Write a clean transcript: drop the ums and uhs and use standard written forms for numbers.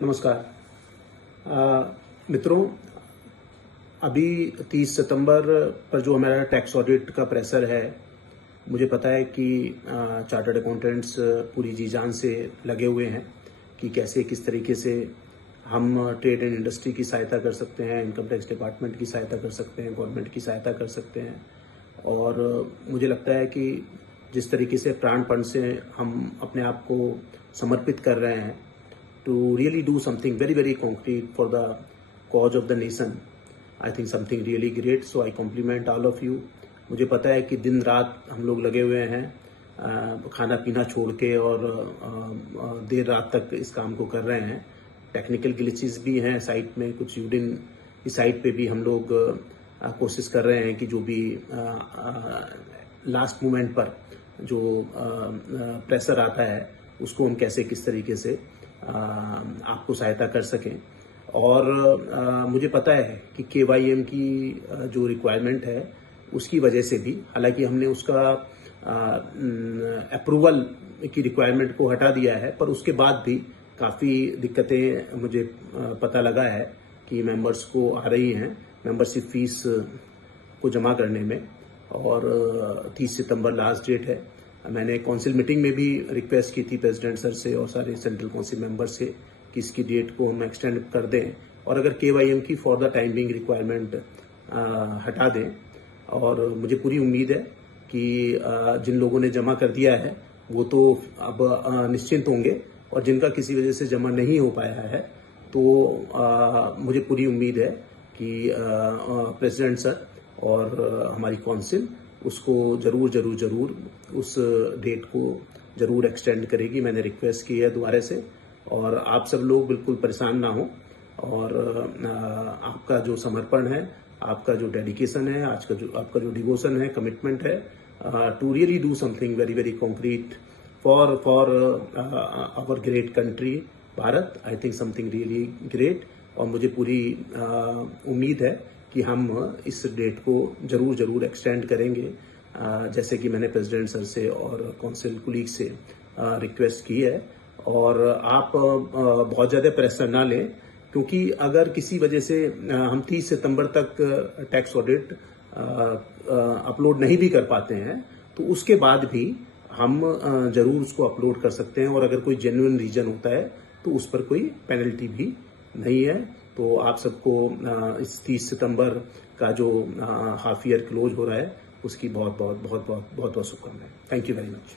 नमस्कार मित्रों, अभी 30 सितंबर पर जो हमारा टैक्स ऑडिट का प्रेशर है, मुझे पता है कि चार्टर्ड अकाउंटेंट्स पूरी जी जान से लगे हुए हैं कि कैसे किस तरीके से हम ट्रेड एंड इंडस्ट्री की सहायता कर सकते हैं, इनकम टैक्स डिपार्टमेंट की सहायता कर सकते हैं, गवर्नमेंट की सहायता कर सकते हैं। और मुझे लगता है कि जिस तरीके से प्राणपण से हम अपने आप को समर्पित कर रहे हैं to really do something very, very concrete for the cause of the nation. I think something really great. So I compliment all of you. मुझे पता है कि दिन रात हम लोग लगे हुए हैं, खाना पीना छोड़ के और देर रात तक इस काम को कर रहे हैं। टेक्निकल ग्लिचेस भी हैं साइट में, कुछ यूडिन की साइट पे भी हम लोग कोशिश कर रहे हैं कि जो भी लास्ट मोमेंट पर जो प्रेशर आता है उसको हम कैसे किस तरीके से आपको सहायता कर सकें। और मुझे पता है कि KYM की जो रिक्वायरमेंट है उसकी वजह से भी, हालांकि हमने उसका अप्रूवल की रिक्वायरमेंट को हटा दिया है, पर उसके बाद भी काफ़ी दिक्कतें मुझे पता लगा है कि मेंबर्स को आ रही हैं मेंबरशिप फीस को जमा करने में। और 30 सितंबर लास्ट डेट है। मैंने काउंसिल मीटिंग में भी रिक्वेस्ट की थी प्रेसिडेंट सर से और सारे सेंट्रल काउंसिल मेंबर से कि इसकी डेट को हम एक्सटेंड कर दें और अगर KYM की for the time being requirement हटा दें। और मुझे पूरी उम्मीद है कि जिन लोगों ने जमा कर दिया है वो तो अब निश्चिंत होंगे, और जिनका किसी वजह से जमा नहीं हो पाया है तो मुझे पूरी उम्मीद है कि प्रेसिडेंट सर और हमारी काउंसिल उसको जरूर उस डेट को जरूर एक्सटेंड करेगी। मैंने रिक्वेस्ट की है दोबारा से, और आप सब लोग बिल्कुल परेशान ना हो। और आपका जो समर्पण है, आपका जो डेडिकेशन है, आपका जो डिवोशन है, कमिटमेंट है to really do something very very concrete for our great country Bharat, I think something really great. और मुझे पूरी उम्मीद है कि हम इस डेट को जरूर एक्सटेंड करेंगे, जैसे कि मैंने प्रेसिडेंट सर से और काउंसिल कुलीग से रिक्वेस्ट की है। और आप बहुत ज़्यादा प्रेशर ना लें, क्योंकि अगर किसी वजह से हम 30 सितंबर तक टैक्स ऑडिट अपलोड नहीं भी कर पाते हैं तो उसके बाद भी हम जरूर उसको अपलोड कर सकते हैं, और अगर कोई जेन्युइन रीजन होता है तो उस पर कोई पेनल्टी भी नहीं है। तो आप सबको इस 30 सितंबर का जो हाफ ईयर क्लोज हो रहा है उसकी बहुत बहुत शुभकामनाएं। Thank you very much.